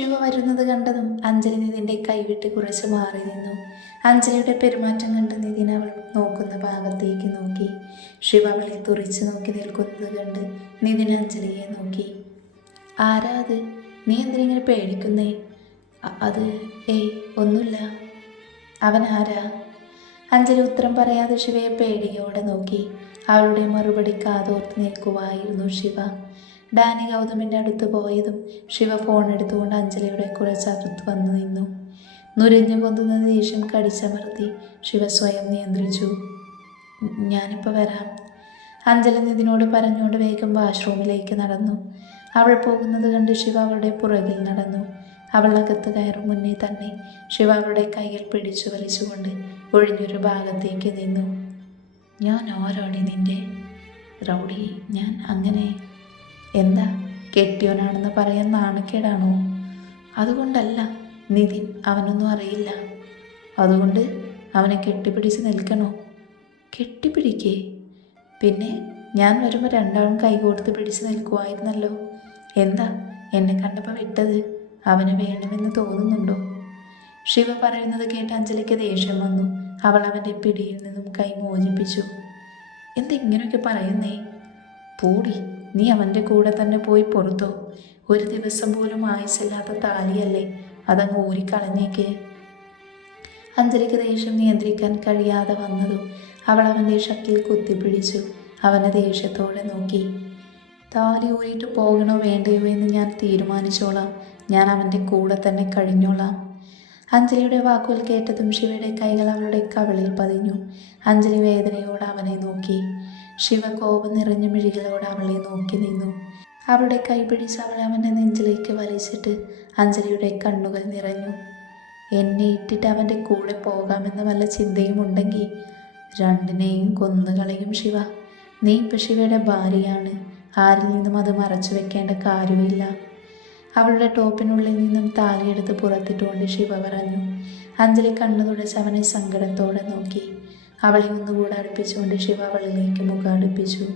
ശിവ വരുന്നത് കണ്ടതും അഞ്ജലി നിതിന്റെ കൈവിട്ട് കുറച്ച് മാറി നിന്നു. അഞ്ജലിയുടെ പെരുമാറ്റം കണ്ട് നിതിൻ അവൾ നോക്കുന്ന ഭാഗത്തേക്ക് നോക്കി. ശിവ അവളെ തുറിച്ചു നോക്കി നിൽക്കുന്നത് കണ്ട് നിതിൻ അഞ്ജലിയെ നോക്കി. ആരാ അത്? നീ എന്തിനിങ്ങനെ പേടിക്കുന്നേ? അത് ഏയ് ഒന്നുമില്ല. അവൻ ആരാ? അഞ്ജലി ഉത്തരം പറയാതെ ശിവയെ പേടിയോടെ നോക്കി. അവളുടെ മറുപടി കാതോർത്ത് നിൽക്കുവായിരുന്നു ശിവ. ഡാനി ഗൗതമിന്റെ അടുത്ത് പോയതും ശിവ ഫോൺ എടുത്തുകൊണ്ട് അഞ്ജലിയുടെ കുറച്ചകത്ത് വന്നു നിന്നു. നുരഞ്ഞു പൊന്തുന്ന ദേഷ്യം കടിച്ചമർത്തി ശിവ സ്വയം നിയന്ത്രിച്ചു. "ഉം, ഞാനിപ്പോൾ വരാം. അഞ്ജലി നിതിനോട് പറഞ്ഞുകൊണ്ട് വേഗം വാഷ്റൂമിലേക്ക് നടന്നു. അവൾ പോകുന്നത് കണ്ട് ശിവ അവളുടെ പുറകിൽ നടന്നു. അവൾ അകത്ത് കയറും മുന്നേ തന്നെ ശിവ അവളുടെ കയ്യിൽ പിടിച്ചു വലിച്ചുകൊണ്ട് ഒഴിഞ്ഞൊരു ഭാഗത്തേക്ക് നിന്നു. ഞാൻ ഓരോടി നിന്റെ? റൗഡി ഞാൻ അങ്ങനെ എന്താ കെട്ടിയോനാണെന്ന് പറയാൻ നാണക്കേടാണോ? അതുകൊണ്ടല്ല നിതിൻ അവനൊന്നും അറിയില്ല. അതുകൊണ്ട് അവനെ കെട്ടിപ്പിടിച്ച് നിൽക്കണോ? കെട്ടിപ്പിടിക്കേ? പിന്നെ ഞാൻ വരുമ്പോൾ രണ്ടാളും കൈകോർത്ത് പിടിച്ച് നിൽക്കുമായിരുന്നല്ലോ. എന്താ എന്നെ കണ്ടപ്പോൾ വിട്ടത്? അവന് വേണമെന്ന് തോന്നുന്നുണ്ടോ? ശിവ പറയുന്നത് കേട്ട് അഞ്ജലിക്ക് ദേഷ്യം വന്നു. അവൾ അവന്റെ പിടിയിൽ നിന്നും കൈ മോചിപ്പിച്ചു. എന്താ ഇങ്ങനെയൊക്കെ പറയുന്നേ? പൂടി നീ അവന്റെ കൂടെ തന്നെ പോയി പൊറുത്തോ. ഒരു ദിവസം പോലും ആയുസില്ലാത്ത താലിയല്ലേ അതങ്ങ് ഊരിക്കളഞ്ഞേക്ക്. അഞ്ജലിക്ക് ദേഷ്യം നിയന്ത്രിക്കാൻ കഴിയാതെ വന്നതും അവൾ അവന്റെ ഷട്ടിൽ കുത്തിപ്പിടിച്ചു. അവനെ ദേഷ്യത്തോടെ നോക്കി. താലി ഊരിയിട്ട് പോകണോ വേണ്ടയോ എന്ന് ഞാൻ തീരുമാനിച്ചോളാം. ഞാൻ അവന്റെ കൂടെ തന്നെ കഴിഞ്ഞോളാം. അഞ്ജലിയുടെ വാക്കുകൾ കേട്ടതും ശിവയുടെ കൈകൾ അവളുടെ കവളിൽ പതിഞ്ഞു. അഞ്ജലി വേദനയോടെ അവനെ നോക്കി. ശിവ കോപം നിറഞ്ഞ മിഴികളോട് അവളെ നോക്കി നിന്നു. അവളുടെ കൈപിടിച്ച് അവൾ അവന്റെ നെഞ്ചിലേക്ക് വലിച്ചിട്ട് അഞ്ജലിയുടെ കണ്ണുകൾ നിറഞ്ഞു. എന്നെ ഇട്ടിട്ട് അവന്റെ കൂടെ പോകാമെന്ന വല്ല ചിന്തയും ഉണ്ടെങ്കിൽ രണ്ടിനെയും കൊന്നുകളയും ശിവ. നീ ഇപ്പം ശിവയുടെ ഭാര്യയാണ്. ആരിൽ നിന്നും അത് മറച്ചു വെക്കേണ്ട കാര്യമില്ല അവളുടെ ടോപ്പിനുള്ളിൽ നിന്നും താലിയെടുത്ത് പുറത്തിട്ടുകൊണ്ട് ശിവ പറഞ്ഞു. അഞ്ജലി കണ്ണു തുടച്ച് അവനെ സങ്കടത്തോടെ നോക്കി. അവളെ ഒന്നുകൂടെ അടുപ്പിച്ചുകൊണ്ട് ശിവ അവളിലേക്ക് മുഖം അടുപ്പിച്ചു.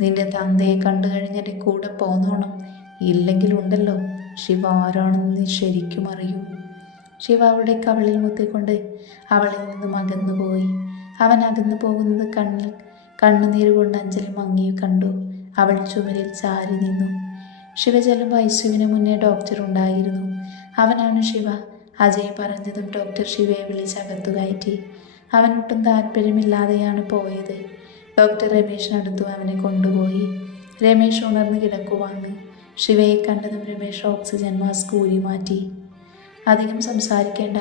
നിന്റെ തന്തയെ കണ്ടു കഴിഞ്ഞിട്ട് കൂടെ പോന്നോണം. ഇല്ലെങ്കിലുണ്ടല്ലോ ശിവ ആരാണെന്ന് നീ ശരിക്കും അറിയൂ. ശിവ അവളുടെ കവളിൽ മുത്തിക്കൊണ്ട് അവളിൽ നിന്നും അകന്നുപോയി അവൻ അകന്നു പോകുന്നത് കണ്ണിൽ കണ്ണുനീര് കൊണ്ട് അഞ്ജലി മങ്ങി കണ്ടു. അവൾ ചുമരിൽ ചാരി നിന്നു. ശിവ ചെല്ലുമ്പോൾ ഐശുവിന് മുന്നേ ഡോക്ടർ ഉണ്ടായിരുന്നു. അവനാണ് ശിവ. അജയ് പറഞ്ഞതും ഡോക്ടർ ശിവയെ വിളിച്ചകത്തു കയറ്റി. അവനൊട്ടും താല്പര്യമില്ലാതെയാണ് പോയത്. ഡോക്ടർ രമേശിനടുത്തു അവനെ കൊണ്ടുപോയി. രമേശ് ഉണർന്ന് കിടക്കുവാണ് ശിവയെ കണ്ടതും രമേശ് ഓക്സിജൻ മാസ്ക് ഊരി മാറ്റി. അധികം സംസാരിക്കേണ്ട.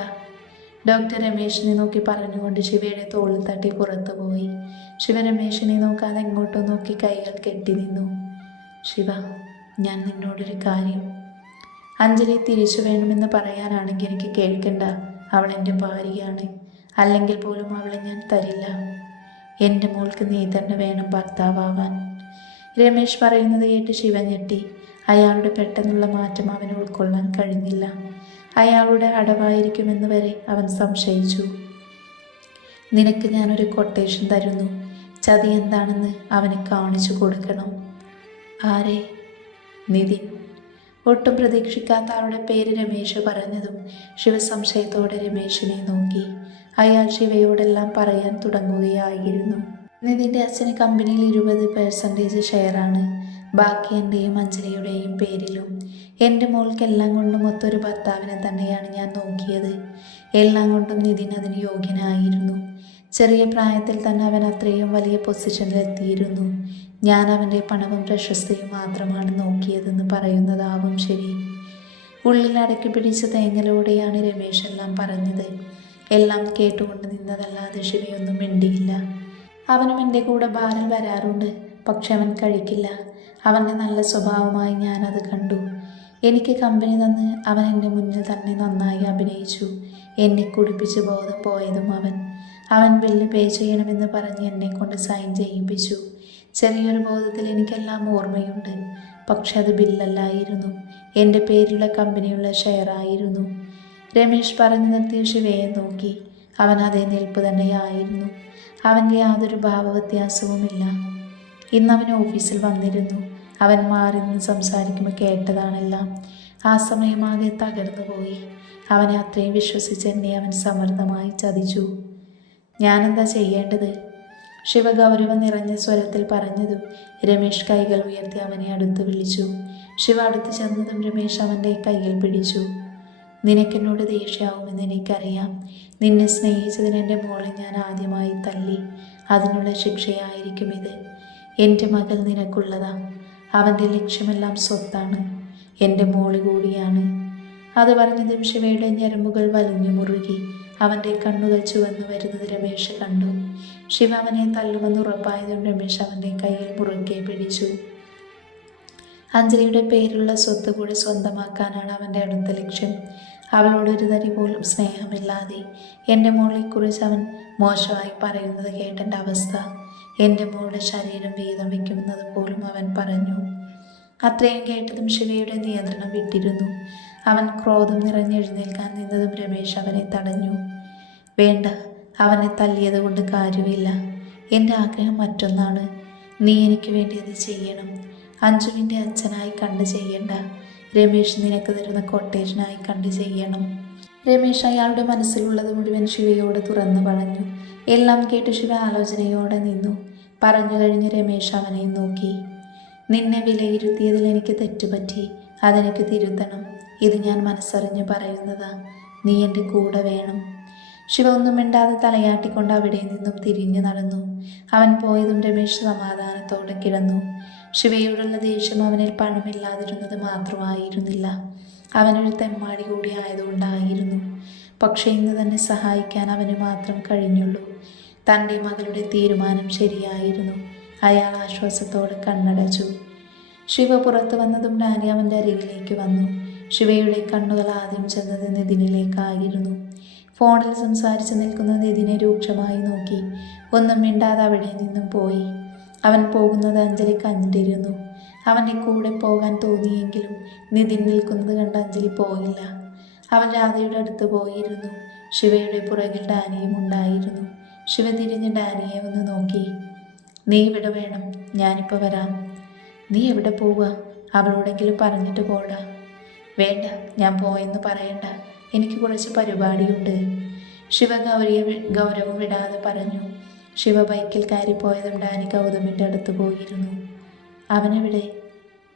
ഡോക്ടർ രമേശിനെ നോക്കി പറഞ്ഞുകൊണ്ട് ശിവയുടെ തോളിൽ തട്ടി പുറത്തു പോയി. ശിവ രമേശിനെ നോക്കാതെ എങ്ങോട്ടോ നോക്കി കൈകൾ കെട്ടി നിന്നു. ശിവ ഞാൻ നിന്നോടൊരു കാര്യം. അഞ്ജലി തിരിച്ചു വേണമെന്ന് പറയാനാണെങ്കിൽ എനിക്ക് കേൾക്കണ്ട. അവൾ എന്റെ ഭാര്യയാണ്. അല്ലെങ്കിൽ പോലും അവളെ ഞാൻ തരില്ല. എന്റെ മോൾക്ക് നീ തന്നെ വേണം ഭർത്താവാൻ രമേശ് പറയുന്നത് കേട്ട് ശിവൻ ഞെട്ടി. അയാളുടെ പെട്ടെന്നുള്ള മാറ്റം അവന് ഉൾക്കൊള്ളാൻ കഴിഞ്ഞില്ല. അയാളുടെ അടവായിരിക്കുമെന്ന് വരെ അവൻ സംശയിച്ചു. നിനക്ക് ഞാനൊരു കൊട്ടേഷൻ തരുന്നു. ചതി എന്താണെന്ന് അവന് കാണിച്ചു കൊടുക്കണം. ആരെ? നിതിൻ. ഒട്ടും പ്രതീക്ഷിക്കാത്ത അവളുടെ പേര് രമേശ് പറഞ്ഞതും ശിവ സംശയത്തോടെ രമേശിനെ നോക്കി. അയാൾ ശിവയോടെല്ലാം പറയാൻ തുടങ്ങുകയായിരുന്നു. നിതിന്റെ അച്ഛന് കമ്പനിയിൽ ഇരുപത് പെർസെന്റേജ് ഷെയറാണ്. ബാക്കി എന്റെയും അഞ്ജലിയുടെയും പേരിലും. എന്റെ മോൾക്ക് എല്ലാം കൊണ്ടും ഒത്തൊരു ഭർത്താവിനെ തന്നെയാണ് ഞാൻ നോക്കിയത്. എല്ലാം കൊണ്ടും നിതിൻ അതിന് യോഗ്യനായിരുന്നു. ചെറിയ പ്രായത്തിൽ തന്നെ അവൻ അത്രയും വലിയ പൊസിഷനിലെത്തിയിരുന്നു ഞാൻ അവന്റെ പണവും പ്രശസ്തിയും മാത്രമാണ് നോക്കിയതെന്ന് പറയുന്നതാവും ശരി. ഉള്ളിൽ അടക്കി പിടിച്ച തേങ്ങലോടെയാണ് രമേശ് എല്ലാം പറഞ്ഞത്. എല്ലാം കേട്ടുകൊണ്ട് നിന്നതല്ലാതെ ശിവയൊന്നും മിണ്ടിയില്ല. അവനും എന്റെ കൂടെ ബാലൻ വരാറുണ്ട് പക്ഷെ അവൻ കഴിക്കില്ല. അവന്റെ നല്ല സ്വഭാവമായി ഞാനത് കണ്ടു. എനിക്ക് കമ്പനി തന്ന് അവൻ എന്റെ മുന്നിൽ തന്നെ നന്നായി അഭിനയിച്ചു. എന്നെ കുടിപ്പിച്ച് ബോധം പോയതും അവൻ. അവൻ ബില്ല് പേ ചെയ്യണമെന്ന് പറഞ്ഞ് എന്നെ കൊണ്ട് സൈൻ ചെയ്യിപ്പിച്ചു. ചെറിയൊരു ബോധത്തിൽ എനിക്കെല്ലാം ഓർമ്മയുണ്ട്. പക്ഷെ അത് ബില്ലല്ലായിരുന്നു. എന്റെ പേരിലുള്ള കമ്പനിയുള്ള ഷെയറായിരുന്നു. രമേശ് പറഞ്ഞു നിർത്തിയ ശിവയെ നോക്കി. അവൻ അതേ നിൽപ്പ് തന്നെയായിരുന്നു. അവന്റെ യാതൊരു ഭാവവ്യത്യാസവുമില്ല. ഇന്ന് അവൻ ഓഫീസിൽ വന്നിരുന്നു. അവൻ മാറി നിന്ന് സംസാരിക്കുമ്പോൾ കേട്ടതാണെല്ലാം. ആ സമയമാകെ തകർന്നു പോയി. അവനെ അത്രയും വിശ്വസിച്ച് എന്നെ അവൻ സമർത്ഥമായി ചതിച്ചു. ഞാനെന്താ ചെയ്യേണ്ടത്? ശിവഗൗരവം നിറഞ്ഞ സ്വരത്തിൽ പറഞ്ഞതും രമേശ് കൈകൾ ഉയർത്തി അവനെ അടുത്ത് വിളിച്ചു. ശിവ അടുത്ത് ചെന്നതും രമേശ് അവന്റെ കയ്യിൽ പിടിച്ചു. നിനക്കെന്നോട് ദേഷ്യമാവുമെന്ന് എനിക്കറിയാം. നിന്നെ സ്നേഹിച്ചതിന് എന്റെ മോളെ ഞാൻ ആദ്യമായി തല്ലി. അതിനുള്ള ശിക്ഷയായിരിക്കും ഇത്. എന്റെ മകൾ നിനക്കുള്ളതാ. അവന്റെ ലക്ഷ്യമെല്ലാം സ്വത്താണ്. എന്റെ മോൾ കൂടിയാണ്. അത് പറഞ്ഞതും ശിവയുടെ ഞരമ്പുകൾ വലിഞ്ഞു മുറുകി. അവന്റെ കണ്ണുകൾ ചുവന്നു വരുന്നത് രമേശ് കണ്ടു. ശിവ അവനെ തല്ലുമെന്ന് ഉറപ്പായതും രമേശ് അവന്റെ കയ്യിൽ മുറുകെ പിടിച്ചു. അഞ്ജലിയുടെ പേരിലുള്ള സ്വത്ത് കൂടി സ്വന്തമാക്കാനാണ് അവന്റെ അടുത്ത ലക്ഷ്യം. അവളോട് ഒരു തരി പോലും സ്നേഹമില്ലാതെ എന്റെ മോളെക്കുറിച്ച് അവൻ മോശമായി പറയുന്നത് കേട്ടെന്റെ അവസ്ഥ. എന്റെ മോളുടെ ശരീരം വീതം വയ്ക്കുമെന്നത് പോലും അവൻ പറഞ്ഞു. അത്രയും കേട്ടതും ശിവയുടെ നിയന്ത്രണം വിട്ടിരുന്നു. അവൻ ക്രോധം നിറഞ്ഞെഴുന്നേൽക്കാൻ നിന്നതും രമേശ് അവനെ തടഞ്ഞു. വേണ്ട അവനെ തല്ലിയത് കൊണ്ട് കാര്യമില്ല. എന്റെ ആഗ്രഹം മറ്റൊന്നാണ്. നീ എനിക്ക് വേണ്ടി അത് ചെയ്യണം. അഞ്ജുവിന്റെ അച്ഛനായി കണ്ട് ചെയ്യണ്ട. രമേശ് നിനക്ക് തരുന്ന കൊട്ടേഷനായി കണ്ട് ചെയ്യണം. രമേശ് അയാളുടെ മനസ്സിലുള്ളത് മുഴുവൻ ശിവയോട് തുറന്നു പറഞ്ഞു. എല്ലാം കേട്ട് ശിവ ആലോചനയോടെ നിന്നു. പറഞ്ഞു കഴിഞ്ഞ് രമേശ് അവനെ നോക്കി. നിന്നെ വിലയിരുത്തിയതിൽ എനിക്ക് തെറ്റുപറ്റി. അതെനിക്ക് തിരുത്തണം. ഇത് ഞാൻ മനസ്സറിഞ്ഞ് പറയുന്നതാ. നീ എന്റെ കൂടെ വേണം. ശിവ ഒന്നും മിണ്ടാതെ തലയാട്ടിക്കൊണ്ട് അവിടെ നിന്നും തിരിഞ്ഞു നടന്നു. അവൻ പോയതും രമേശ് സമാധാനത്തോടെ കിടന്നു. ശിവയോടുള്ള ദേഷ്യം അവനിൽ പണമില്ലാതിരുന്നത് മാത്രമായിരുന്നില്ല. അവനൊരു തെമ്മാടി കൂടി ആയതുകൊണ്ടായിരുന്നു. പക്ഷേ ഇന്ന് തന്നെ സഹായിക്കാൻ അവന് മാത്രം കഴിഞ്ഞുള്ളൂ. തന്റെ മകളുടെ തീരുമാനം ശരിയായിരുന്നു. അയാൾ ആശ്വാസത്തോടെ കണ്ണടച്ചു. ശിവ പുറത്തു വന്നതും ഡാനി അവന്റെ അരികിലേക്ക് വന്നു. ശിവയുടെ കണ്ണുകൾ ആദ്യം ചെന്നത് നിതിനിലേക്കായിരുന്നു ഫോണിൽ സംസാരിച്ചു നിൽക്കുന്ന നിതിനെ രൂക്ഷമായി നോക്കി. ഒന്നും മിണ്ടാതെ അവിടെ നിന്നും പോയി. അവൻ പോകുന്നത് അഞ്ജലി കണ്ടിരുന്നു അവന്റെ കൂടെ പോകാൻ തോന്നിയെങ്കിലും നിതിൻ നിൽക്കുന്നത് കണ്ട് അഞ്ജലി പോയില്ല. അവൻ രാധയുടെ അടുത്ത് പോയിരുന്നു. ശിവയുടെ പുറകിൽ ഡാനിയും ഉണ്ടായിരുന്നു. ശിവ തിരിഞ്ഞ് ഡാനിയെ ഒന്ന് നോക്കി. നീ ഇവിടെ വേണം. ഞാനിപ്പോൾ വരാം. നീ എവിടെ പോവുക? അവളോടെങ്കിലും പറഞ്ഞിട്ട് പോടാ. വേണ്ട ഞാൻ പോയെന്ന് പറയണ്ട. എനിക്ക് കുറച്ച് പരിപാടിയുണ്ട്. ശിവ ഗൗരിയെ ഗൗരവം വിടാതെ പറഞ്ഞു. ശിവ ബൈക്കിൽ കയറിപ്പോയതും ഡാനി ഗൗതമിന്റെ അടുത്ത് പോയിരുന്നു. അവനവിടെ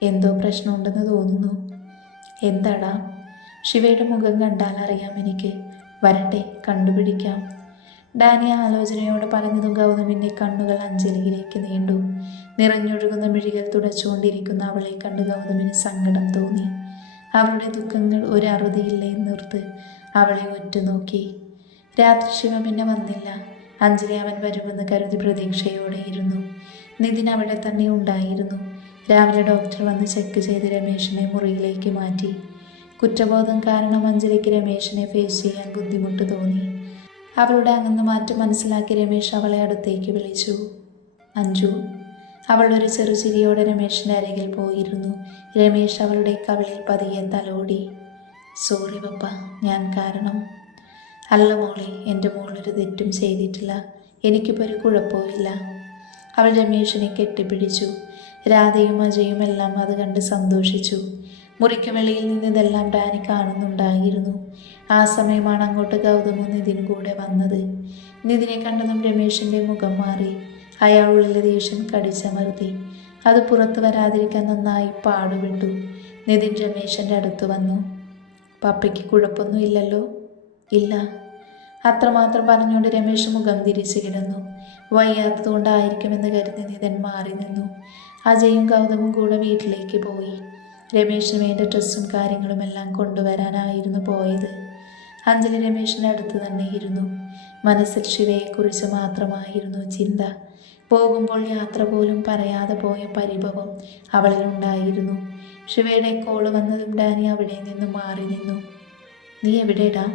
എന്തോ പ്രശ്നമുണ്ടെന്ന് തോന്നുന്നു. എന്താടാ? ശിവയുടെ മുഖം കണ്ടാൽ അറിയാം എനിക്ക്. വരട്ടെ കണ്ടുപിടിക്കാം. ഡാനി ആലോചനയോട് പറഞ്ഞതും ഗൗതമിന്റെ കണ്ണുകൾ അഞ്ജലിയിലേക്ക് നീണ്ടു. നിറഞ്ഞൊഴുകുന്ന മിഴികൾ തുടച്ചുകൊണ്ടിരിക്കുന്ന അവളെ കണ്ട് ഗൗതമിന് സങ്കടം തോന്നി. അവളുടെ ദുഃഖങ്ങൾ ഒരു അറുതിയില്ലേ നിർത്ത്. അവളെ ഒറ്റുനോക്കി രാത്രി ശിവ പിന്നെ വന്നില്ല. അഞ്ജലി അവൻ വരുമെന്ന് കരുതി പ്രതീക്ഷയോടെ ഇരുന്നു. നിതിൻ അവിടെ തന്നെ ഉണ്ടായിരുന്നു. രാവിലെ ഡോക്ടർ വന്ന് ചെക്ക് ചെയ്ത് രമേശിനെ മുറിയിലേക്ക് മാറ്റി. കുറ്റബോധം കാരണം അഞ്ജലിക്ക് രമേശിനെ ഫേസ് ചെയ്യാൻ ബുദ്ധിമുട്ട് തോന്നി. അവളുടെ അങ്ങനെ മാറ്റം മനസ്സിലാക്കി രമേശ് അവളെ അടുത്തേക്ക് വിളിച്ചു. അഞ്ജു അവൾ ഒരു ചെറുചിരിയോടെ രമേശിന്റെ അരികിൽ പോയിരുന്നു. രമേശ് അവളുടെ കവിളിൽ പതിയെ തലോടി. സോറി പപ്പ ഞാൻ കാരണം. അല്ല മോളെ എന്റെ മോളൊരു തെറ്റും ചെയ്തിട്ടില്ല. എനിക്കിപ്പോൾ ഒരു കുഴപ്പമില്ല അവൾ രമേശിനെ കെട്ടിപ്പിടിച്ചു. രാധയും അജയും എല്ലാം അത് കണ്ട് സന്തോഷിച്ചു. മുറിക്ക് വെളിയിൽ നിന്ന് ഇതെല്ലാം ഡാനി കാണുന്നുണ്ടായിരുന്നു. ആ സമയമാണ് അങ്ങോട്ട് ഗൗതമും നിതിനും കൂടെ വന്നത്. നിതിനെ കണ്ടതും രമേശിന്റെ മുഖം മാറി. അയാൾ ഉള്ളിലെ ദേഷ്യം കടിച്ചമർത്തി. അത് പുറത്തു വരാതിരിക്കാൻ നന്നായി പാടുപെട്ടു. നിതിൻ രമേശന്റെ അടുത്ത് വന്നു. പപ്പയ്ക്ക് കുഴപ്പമൊന്നുമില്ലല്ലോ? ഇല്ല. അത്രമാത്രം പറഞ്ഞുകൊണ്ട് രമേശ് മുഖം തിരിച്ചു കിടന്നു. വയ്യാത്തതുകൊണ്ടായിരിക്കുമെന്ന് കരുതി നിതൻ മാറി നിന്നു. അജയും ഗൗതമും കൂടെ വീട്ടിലേക്ക് പോയി. രമേശിന് വേണ്ട ഡ്രസ്സും കാര്യങ്ങളുമെല്ലാം കൊണ്ടുവരാനായിരുന്നു പോയത്. അഞ്ജലി രമേശിന്റെ അടുത്ത് തന്നെ ഇരുന്നു. മനസ്സിൽ ശിവയെക്കുറിച്ച് മാത്രമായിരുന്നു ചിന്ത. പോകുമ്പോൾ യാത്ര പോലും പറയാതെ പോയ പരിഭവം അവളിലുണ്ടായിരുന്നു. ശിവയുടെ കോൾ വന്നതും ഡാനി അവിടെ നിന്ന് മാറി നിന്നു. നീ എവിടെടാ?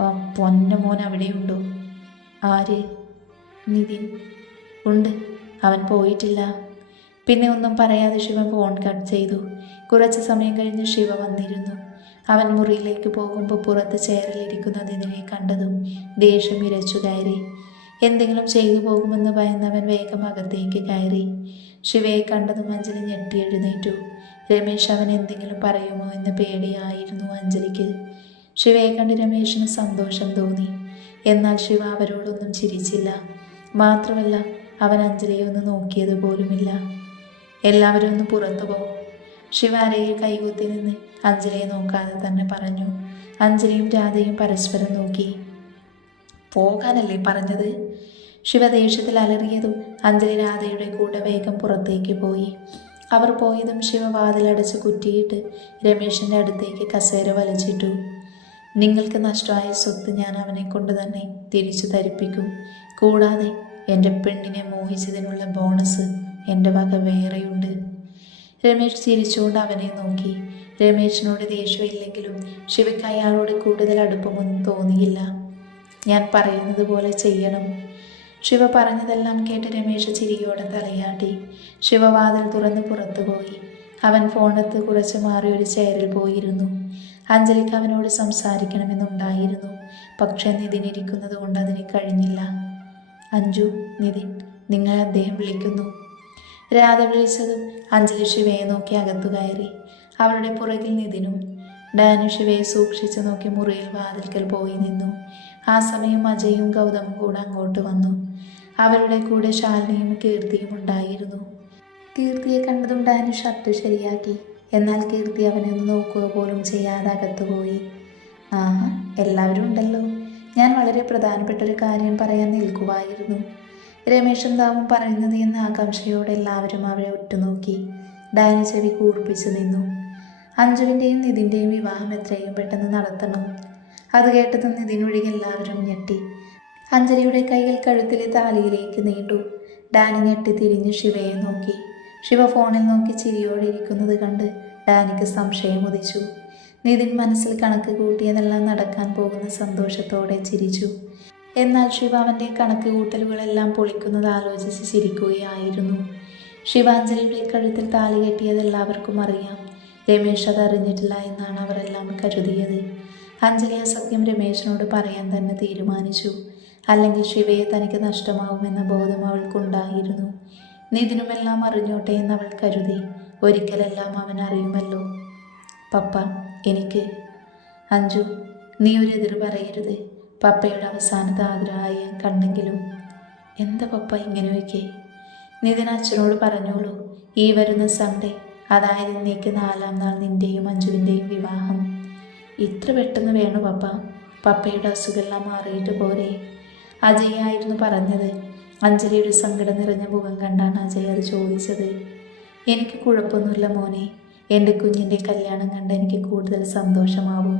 ആ പൊന്ന മോൻ അവിടെയുണ്ടോ. ആര്? നിതിൻ. ഉണ്ട്. അവൻ പോയിട്ടില്ല. പിന്നെ ഒന്നും പറയാതെ ശിവൻ ഫോൺ കട്ട് ചെയ്തു. കുറച്ച് സമയം കഴിഞ്ഞ് ശിവ വന്നിരുന്നു. അവൻ മുറിയിലേക്ക് പോകുമ്പോൾ പുറത്ത് ചേരലിരിക്കുന്നതിനെ നിതിനെ കണ്ടതും ദേഷ്യം ഇരച്ചു കയറി. എന്തെങ്കിലും ചെയ്തു പോകുമെന്ന് ഭയന്നവൻ വേഗം അകത്തേക്ക് കയറി. ശിവയെ കണ്ടതും അഞ്ജലി ഞെട്ടി എഴുന്നേറ്റു. രമേശ് അവൻ എന്തെങ്കിലും പറയുമോ എന്ന് പേടിയായിരുന്നു അഞ്ജലിക്ക്. ശിവയെ കണ്ട് രമേശിന് സന്തോഷം തോന്നി. എന്നാൽ ശിവ അവരോടൊന്നും ചിരിച്ചില്ല. മാത്രമല്ല അവൻ അഞ്ജലിയെ ഒന്ന് നോക്കിയത് പോലുമില്ല എല്ലാവരും ഒന്ന് പുറത്തു പോകും ശിവ അരയിൽ കൈകുത്തി നിന്ന് അഞ്ജലിയെ നോക്കാതെ തന്നെ പറഞ്ഞു. അഞ്ജലിയും രാധയും പരസ്പരം നോക്കി. പോകാനല്ലേ പറഞ്ഞത്? ശിവ ദേഷ്യത്തിൽ അലറിയതും അഞ്ജലി രാധയുടെ കൂടെ വേഗം പുറത്തേക്ക് പോയി. അവർ പോയതും ശിവ വാതിലടച്ച് കുറ്റിയിട്ട് രമേശിന്റെ അടുത്തേക്ക് കസേര വലിച്ചിട്ടു. നിങ്ങൾക്ക് നഷ്ടമായ സ്വത്ത് ഞാൻ അവനെ കൊണ്ട് തന്നെ തിരിച്ചു ധരിപ്പിക്കും കൂടാതെ എന്റെ പെണ്ണിനെ മോഹിച്ചതിനുള്ള ബോണസ് എന്റെ വക വേറെയുണ്ട്. രമേശ് ചിരിച്ചുകൊണ്ട് അവനെ നോക്കി. രമേശിനോട് ദേഷ്യമില്ലെങ്കിലും ശിവയ്ക്ക് അയാളോട് കൂടുതൽ അടുപ്പമൊന്നും തോന്നിയില്ല. ഞാൻ പറയുന്നത് പോലെ ചെയ്യണം. ശിവ പറഞ്ഞതെല്ലാം കേട്ട് രമേശ് ചിരിയോടെ തലയാട്ടി. ശിവവാതിൽ തുറന്ന് പുറത്തു പോയി. അവൻ ഫോണെടുത്ത് കുറച്ച് മാറി ഒരു ചെയറിൽ പോയിരുന്നു. അഞ്ജലിക്ക് അവനോട് സംസാരിക്കണമെന്നുണ്ടായിരുന്നു. പക്ഷെ നിതിൻ ഇരിക്കുന്നത് കൊണ്ട് അതിന് കഴിഞ്ഞില്ല. അഞ്ജു നിതിൻ നിങ്ങൾ അദ്ദേഹം വിളിക്കുന്നു രാധ വിളിച്ചതും അഞ്ജലി ശിവയെ നോക്കി അകത്തു കയറി. അവളുടെ പുറകിൽ നിതിനും ഡാനു ശിവയെ സൂക്ഷിച്ചു നോക്കി മുറിയിൽ വാതിൽക്കൽ പോയി നിന്നു. ആ സമയം അജയും ഗൗതമും കൂടെ അങ്ങോട്ട് വന്നു. അവരുടെ കൂടെ ശാലിനിയും കീർത്തിയും ഉണ്ടായിരുന്നു. കീർത്തിയെ കണ്ടതും ഡാനു ഷർട്ട് ശരിയാക്കി. എന്നാൽ കീർത്തി അവനെ ഒന്ന് നോക്കുക പോലും ചെയ്യാതെ അകത്തുപോയി. ആ എല്ലാവരും ഉണ്ടല്ലോ. ഞാൻ വളരെ പ്രധാനപ്പെട്ട ഒരു കാര്യം പറയാൻ നിൽക്കുമായിരുന്നു രമേശും താവും പറയുന്നത് എന്ന ആകാംക്ഷയോടെ എല്ലാവരും അവരെ ഉറ്റുനോക്കി. ഡാനി ചെവി കൂർപ്പിച്ചു നിന്നു. അഞ്ജുവിന്റെയും നിതിന്റെയും വിവാഹം എത്രയും പെട്ടെന്ന് നടത്തണം. അത് കേട്ടതും നിതിനൊഴികെ എല്ലാവരും ഞെട്ടി. അഞ്ജലിയുടെ കൈകൾ കഴുത്തിലെ താലിയിലേക്ക് നീണ്ടു ഡാനി ഞെട്ടി തിരിഞ്ഞ് ശിവയെ നോക്കി. ശിവ ഫോണിൽ നോക്കി ചിരിയോടെ ഇരിക്കുന്നത് കണ്ട് ഡാനിക്ക് സംശയം ഉദിച്ചു. നിതിൻ മനസ്സിൽ കണക്ക് കൂട്ടിയതെല്ലാം നടക്കാൻ പോകുന്ന സന്തോഷത്തോടെ ചിരിച്ചു. എന്നാൽ ശിവ അവന്റെ കണക്ക് കൂട്ടലുകളെല്ലാം പൊളിക്കുന്നത് ആലോചിച്ച് ചിരിക്കുകയായിരുന്നു. ശിവാഞ്ജലിയുടെ കഴുത്തിൽ താലി കെട്ടിയത് എല്ലാവർക്കും അറിയാം. രമേശ് അത് അറിഞ്ഞിട്ടില്ല എന്നാണ് അവരെല്ലാം കരുതിയത്. അഞ്ജലി സത്യം രമേശിനോട് പറയാൻ തന്നെ തീരുമാനിച്ചു. അല്ലെങ്കിൽ ശിവയെ തനിക്ക് നഷ്ടമാവുമെന്ന ബോധം അവൾക്കുണ്ടായിരുന്നു. നിതിനുമെല്ലാം അറിഞ്ഞോട്ടെ എന്ന് അവൾ കരുതി. ഒരിക്കലെല്ലാം അവൻ അറിയുമല്ലോ. പപ്പ എനിക്ക് അഞ്ജു നീ ഒരു എതിർ പറയരുത്. പപ്പയുടെ അവസാനത്തെ ആഗ്രഹമായി കണ്ടെങ്കിലും എന്താ പപ്പ ഇങ്ങനെയൊക്കെ നിതിൻ അച്ഛനോട് പറഞ്ഞോളൂ. ഈ വരുന്ന സൺഡേ അതായത് ഇന്നേക്ക് നാലാം നാൾ നിന്റെയും അഞ്ജുവിന്റെയും വിവാഹം. ഇത്ര പെട്ടെന്ന് വേണു പപ്പ. പപ്പയുടെ അസുഖമെല്ലാം മാറിയിട്ട് പോരെ. അജയ് ആയിരുന്നു പറഞ്ഞത്. അഞ്ജലിയുടെ സങ്കടം നിറഞ്ഞ മുഖം കണ്ടാണ് അജയ് അത് ചോദിച്ചത്. എനിക്ക് കുഴപ്പമൊന്നുമില്ല മോനെ. എന്റെ കുഞ്ഞിന്റെ കല്യാണം കണ്ട് എനിക്ക് കൂടുതൽ സന്തോഷമാവും.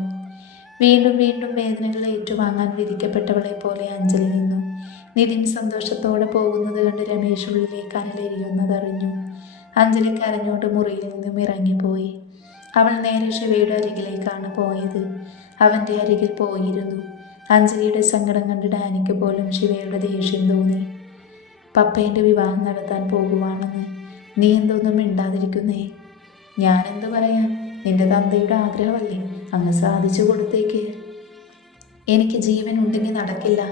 വീണ്ടും വീണ്ടും വേദനകൾ ഏറ്റുവാങ്ങാൻ വിധിക്കപ്പെട്ടവളെ പോലെ അഞ്ജലി നിന്നു. നിതിൻ സന്തോഷത്തോടെ പോകുന്നത് കണ്ട് രമേശ് ഉള്ളിലേക്ക് അനലെരിയുന്നതറിഞ്ഞു അഞ്ജലി കരഞ്ഞോട്ട് മുറിയിൽ നിന്നും ഇറങ്ങിപ്പോയി. അവൾ നേരെ ശിവയുടെ അരികിലേക്കാണ് പോയത്. അവന്റെ അരികിൽ പോയിരുന്നു. അഞ്ജലിയുടെ സങ്കടം കണ്ട് ഡാനിക്ക് പോലും ശിവയുടെ ദേഷ്യം തോന്നി. പപ്പേന്റെ വിവാഹം നടത്താൻ പോകുവാണെന്ന് നീ എന്തൊന്നും മിണ്ടാതിരിക്കുന്നേ? ഞാനെന്ത് പറയാം? നിന്റെ തന്തയുടെ ആഗ്രഹമല്ലേ? അങ്ങ് സാധിച്ചു കൊടുത്തേക്ക്. എനിക്ക് ജീവൻ ഉണ്ടെങ്കിൽ നടക്കില്ല.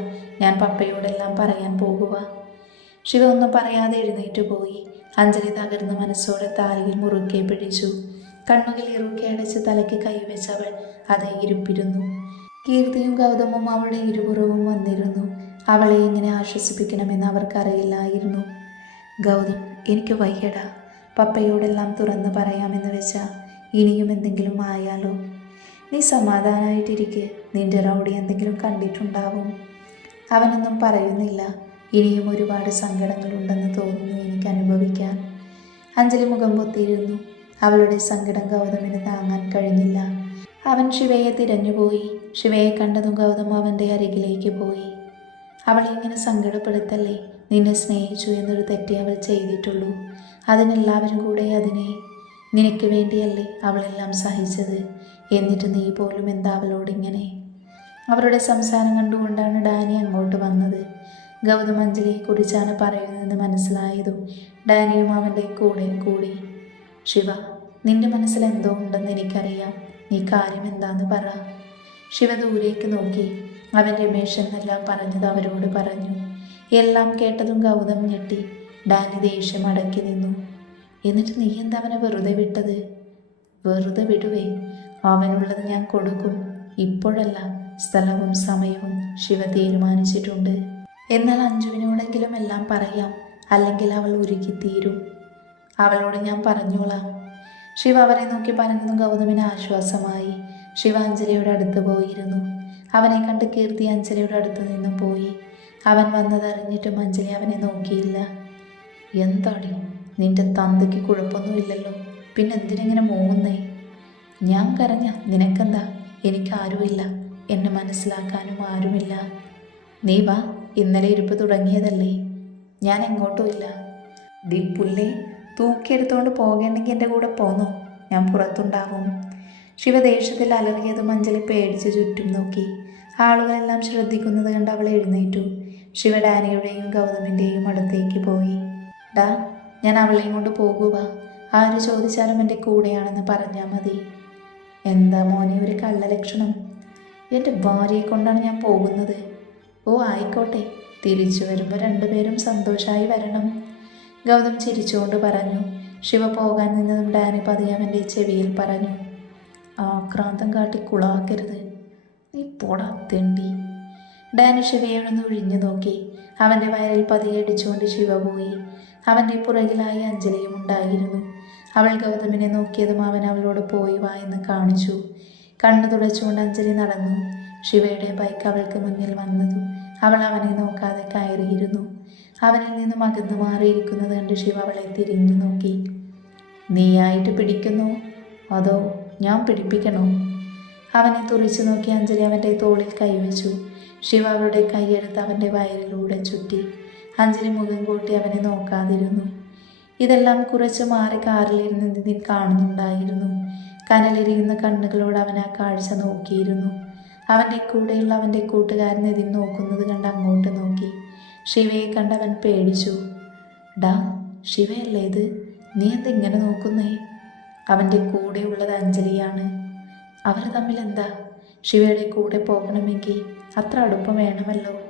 ഞാൻ പപ്പയോടെല്ലാം പറയാൻ പോകുക ശിവ ഒന്നും പറയാതെ എഴുന്നേറ്റ് പോയി. അഞ്ജലി തകർന്ന മനസ്സോടെ താലിയിൽ മുറുക്കെ പിടിച്ചു. കണ്ണുകൾ ഇറുക്കി അടച്ച് തലയ്ക്ക് കൈവച്ചവൾ അത് ഇരുപ്പിരുന്നു കീർത്തിയും ഗൗതമും അവളുടെ ഇരുപുറവും വന്നിരുന്നു. അവളെ എങ്ങനെ ആശ്വസിപ്പിക്കണമെന്ന് അവർക്കറിയില്ലായിരുന്നു. ഗൗതം എനിക്ക് വയ്യടാ. പപ്പയോടെല്ലാം തുറന്നു പറയാമെന്ന് വെച്ചാൽ ഇനിയും എന്തെങ്കിലും ആയാലോ? നീ സമാധാനമായിട്ടിരിക്കെ നിന്റെ റൗഡി എന്തെങ്കിലും കണ്ടിട്ടുണ്ടാവും. അവനൊന്നും പറയുന്നില്ല. ഇനിയും ഒരുപാട് സങ്കടങ്ങളുണ്ടെന്ന് തോന്നുന്നു എനിക്ക് അനുഭവിക്കാൻ അഞ്ജലി മുഖം പൊത്തിയിരുന്നു. അവളുടെ സങ്കടം ഗൗതമിന് താങ്ങാൻ കഴിഞ്ഞില്ല. അവൻ ശിവയെ തിരഞ്ഞുപോയി. ശിവയെ കണ്ടതും ഗൗതം അവന്റെ അരികിലേക്ക് പോയി. അവൾ ഇങ്ങനെ സങ്കടപ്പെടുത്തല്ലേ? നിന്നെ സ്നേഹിച്ചു എന്നൊരു തെറ്റേ അവൾ ചെയ്തിട്ടുള്ളൂ. അതിനെല്ലാവരും കൂടെ അതിനെ നിനക്ക് വേണ്ടിയല്ലേ അവളെല്ലാം സഹിച്ചത്? എന്നിട്ട് നീ പോലും എന്താ അവളോടിങ്ങനെ അവരുടെ സംസാരം കണ്ടുകൊണ്ടാണ് ഡാനി അങ്ങോട്ട് വന്നത്. ഗൗതം അഞ്ജലിയെ കുറിച്ചാണ് പറയുന്നതെന്ന് മനസ്സിലായതും ഡാനിയും അവന്റെ കൂടെ കൂടി. ശിവ നിന്റെ മനസ്സിൽ എന്തോ ഉണ്ടെന്ന് എനിക്കറിയാം. നീ കാര്യം എന്താന്ന് പറ. ശിവ ദൂരേക്ക് നോക്കി. അവൻ രമേശ് എന്നെല്ലാം പറഞ്ഞത് അവരോട് പറഞ്ഞു. എല്ലാം കേട്ടതും ഗൗതം ഞെട്ടി. ഡാനി ദേഷ്യം അടക്കി നിന്നു. എന്നിട്ട് നീ എന്താ അവനെ വെറുതെ വിട്ടത്? വെറുതെ വിടുവേ. അവനുള്ളത് ഞാൻ കൊടുക്കും. ഇപ്പോഴല്ല സ്ഥലവും സമയവും ശിവ തീരുമാനിച്ചിട്ടുണ്ട്. എന്നാൽ അഞ്ജുവിനോടെങ്കിലും എല്ലാം പറയാം. അല്ലെങ്കിൽ അവൾ ഉരുകിത്തീരും അവളോട് ഞാൻ പറഞ്ഞോളാം. ശിവ അവനെ നോക്കി പറഞ്ഞു ഗൗതമിന് ആശ്വാസമായി. ശിവ അഞ്ജലിയുടെ അടുത്ത് പോയിരുന്നു. അവനെ കണ്ട് കീർത്തി അഞ്ജലിയുടെ അടുത്ത് നിന്നും പോയി. അവൻ വന്നതറിഞ്ഞിട്ടും അഞ്ജലി അവനെ നോക്കിയില്ല. എന്താടി? നിന്റെ തന്തയ്ക്ക് കുഴപ്പമൊന്നുമില്ലല്ലോ. പിന്നെ എന്തിനെങ്ങനെ മൂങ്ങുന്നേ ഞാൻ കരഞ്ഞ. നിനക്കെന്താ? എനിക്കാരുമില്ല. എന്നെ മനസ്സിലാക്കാനും ആരുമില്ല. നീ വാ. ഇന്നലെ ഇരുപ്പ് തുടങ്ങിയതല്ലേ. ഞാൻ എങ്ങോട്ടുമില്ല ഇല്ല. പുല്ലേ തൂക്കിയെടുത്തുകൊണ്ട് പോകേണ്ടെങ്കിൽ എന്റെ കൂടെ പോന്നോ? ഞാൻ പുറത്തുണ്ടാവും. ശിവ ദേഷ്യത്തിൽ അലറിയതും മഞ്ജലി പേടിച്ച് ചുറ്റും നോക്കി. ആളുകളെല്ലാം ശ്രദ്ധിക്കുന്നത് കണ്ട് അവൾ എഴുന്നേറ്റു. ശിവ ഡാനിയുടെയും ഗൗതമിന്റെയും അടുത്തേക്ക് പോയി. ഡാ ഞാൻ അവളെയും കൊണ്ട് പോകുക ആര് ചോദിച്ചാലും എന്റെ കൂടെയാണെന്ന് പറഞ്ഞാൽ മതി. എന്താ മോനെ ഒരു കള്ളലക്ഷണം? എന്റെ ഭാര്യയെ കൊണ്ടാണ് ഞാൻ പോകുന്നത്. ഓ ആയിക്കോട്ടെ. തിരിച്ചു വരുമ്പോൾ രണ്ടുപേരും സന്തോഷമായി വരണം. ഗൗതം ചിരിച്ചുകൊണ്ട് പറഞ്ഞു ശിവ പോകാൻ നിന്നതും ഡാനി പതിയെ അവന്റെ ചെവിയിൽ പറഞ്ഞു. ആക്രാന്തം കാട്ടി കുളാക്കരുത്. നീ പോടാ തെണ്ടി. ഡാനി ഒന്ന് ഒഴിഞ്ഞു നോക്കി. അവന്റെ വയറിൽ പതിയെ അടിച്ചുകൊണ്ട് ശിവ പോയി. അവന്റെ പുറകിലായി അഞ്ജലിയും ഉണ്ടായിരുന്നു. അവൾ ഗൗതമിനെ നോക്കിയതും അവൻ അവളോട് പോയി വാ എന്ന് കാണിച്ചു. കണ്ണു തുടച്ചുകൊണ്ട് അഞ്ജലി നടന്നു. ശിവയുടെ ബൈക്ക് അവൾക്ക് മുന്നിൽ വന്നതും അവൾ അവനെ നോക്കാതെ കയറിയിരുന്നു. അവനിൽ നിന്നും അകന്നു മാറിയിരിക്കുന്നത് കണ്ട് ശിവ അവളെ തിരിഞ്ഞു നോക്കി. നീയായിട്ട് പിടിക്കുന്നു? അതോ ഞാൻ പിടിപ്പിക്കണോ? അവനെ തുറിച്ചു നോക്കി അഞ്ജലി അവന്റെ തോളിൽ കൈവച്ചു. ശിവ അവളുടെ കൈയെടുത്ത് അവന്റെ വയറിലൂടെ ചുറ്റി. അഞ്ജലി മുഖം കൂട്ടി അവനെ നോക്കാതിരുന്നു. ഇതെല്ലാം കുറച്ച് മാറി കാറിലിരുന്ന് നിതിൻ കാണുന്നുണ്ടായിരുന്നു. കനലിരിയുന്ന കണ്ണുകളോട് അവൻ ആ കാഴ്ച നോക്കിയിരുന്നു. അവന്റെ കൂടെയുള്ള അവന്റെ കൂട്ടുകാരൻ നിതിൻ നോക്കുന്നത് കണ്ട് അങ്ങോട്ട് നോക്കി. ശിവയെ കണ്ടവൻ പേടിച്ചു. ഡാ ശിവയല്ലേ ഇത്? നീ എന്തിങ്ങനെ നോക്കുന്നേ? അവന്റെ കൂടെയുള്ളത് അഞ്ജലിയാണ്. അവർ തമ്മിൽ എന്താ? ശിവയുടെ കൂടെ പോകണമെങ്കിൽ അത്ര അടുപ്പം വേണമല്ലോ.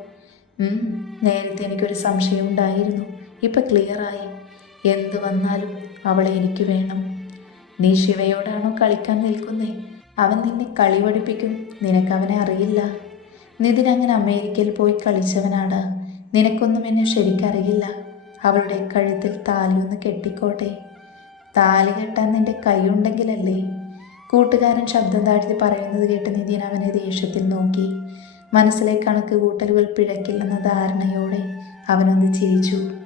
നേരത്തെ എനിക്കൊരു സംശയം ഉണ്ടായിരുന്നു. ഇപ്പം ക്ലിയറായി എന്ത് വന്നാലും അവളെ എനിക്ക് വേണം. നീ ശിവയോടാണോ കളിക്കാൻ നിൽക്കുന്നേ? അവൻ നിന്നെ കളി പഠിപ്പിക്കും. നിനക്കവനെ അറിയില്ല. നിതിൻ അങ്ങനെ അമേരിക്കയിൽ പോയി കളിച്ചവനാണ്. നിനക്കൊന്നും എന്നെ ശരിക്കറിയില്ല. അവളുടെ കഴുത്തിൽ താലിയൊന്ന് കെട്ടിക്കോട്ടെ. താലി കെട്ടാൻ നിന്റെ കൈയുണ്ടെങ്കിലല്ലേ? കൂട്ടുകാരൻ ശബ്ദം താഴ്ത്തി പറയുന്നത് കേട്ട് നിതിൻ അവനെ ദേഷ്യത്തിൽ നോക്കി. മനസ്സിലെ കണക്ക് കൂട്ടലുകൾ പിഴക്കില്ലെന്ന ധാരണയോടെ അവനൊന്ന് ചിരിച്ചു.